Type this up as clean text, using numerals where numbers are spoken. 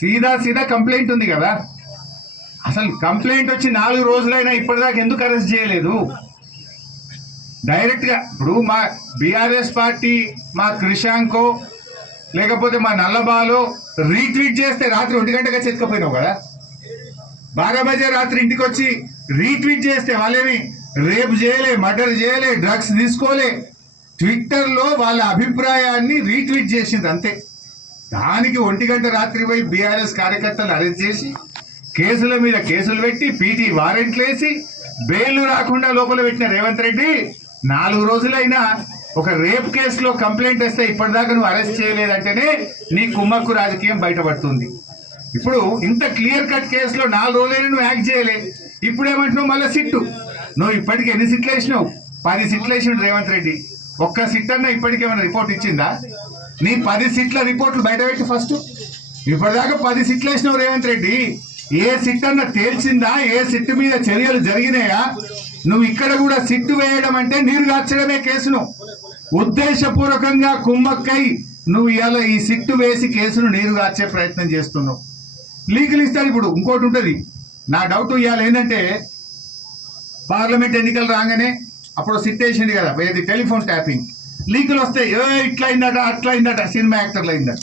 సీదా సీదా కంప్లైంట్ ఉంది కదా. అసలు కంప్లైంట్ వచ్చి 4 రోజులైనా ఇప్పటిదాకా ఎందుకు అరెస్ట్ చేయలేదు? డైరెక్ట్గా ఇప్పుడు మా బీఆర్ఎస్ పార్టీ మా క్రిషాంకో లేకపోతే మా నల్లబాలో రీట్వీట్ చేస్తే రాత్రి 1 గంటగా చెక్కపోయినావు కదా. 12 బజే రాత్రి ఇంటికి వచ్చి రీట్వీట్ చేస్తే వాళ్ళేమి రేపు చేయలే, మర్డర్ చేయలే, డ్రగ్స్ తీసుకోలే, ట్విట్టర్లో వాళ్ళ అభిప్రాయాన్ని రీట్వీట్ చేసింది అంతే. దానికి 1 గంట రాత్రి పోయి బీఆర్ఎస్ కార్యకర్తలు అరెస్ట్ చేసి కేసుల మీద కేసులు పెట్టి పీటీ వారెంట్లు వేసి బెయిల్ రాకుండా లోపల పెట్టిన రేవంత్ రెడ్డి 4 రోజులైనా ఒక రేప్ కేసులో కంప్లైంట్ వేస్తే ఇప్పటిదాకా నువ్వు అరెస్ట్ చేయలేదంటేనే నీ కుమ్మక్కు రాజకీయం బయటపడుతుంది. ఇప్పుడు ఇంత క్లియర్ కట్ కేసులో 4 రోజులైనా నువ్వు యాక్ట్ చేయలే. ఇప్పుడు ఏమంటున్నావు మళ్ళీ సిట్టు. నువ్వు ఇప్పటికి ఎన్ని సిట్లు వేసినావు? 10 సిట్లు వేసినాడు రేవంత్ రెడ్డి. ఒక్క సిట్ అన్న ఇప్పటికేమైనా రిపోర్ట్ ఇచ్చిందా? నీ 10 సిట్ల రిపోర్ట్లు బయట పెట్టి ఫస్ట్. ఇప్పటిదాకా 10 సిట్లు వేసినావు రేవంత్ రెడ్డి. ఏ సిట్ అన్న తేల్చిందా? ఏ సిట్టు మీద చర్యలు జరిగినాయా? నువ్వు ఇక్కడ కూడా సిట్టు వేయడం అంటే నీరు గార్చడమే కేసును. ఉద్దేశపూర్వకంగా కుమ్మక్కై నువ్వు ఇవాళ ఈ సిట్టు వేసి కేసును నీరు గార్చే ప్రయత్నం చేస్తున్నావు. లీగల్ ఇస్తాడు. ఇప్పుడు ఇంకోటి ఉంటుంది. నా డౌట్ ఇవాళ ఏంటంటే పార్లమెంట్ ఎన్నికలు రాగానే అప్పుడు సిట్ వేసింది కదా, ఏది టెలిఫోన్ ట్యాపింగ్ లీకులు వస్తాయి. ఇట్లా అయిందట, అట్లా అయిందట, సినిమా యాక్టర్లు అయిందట.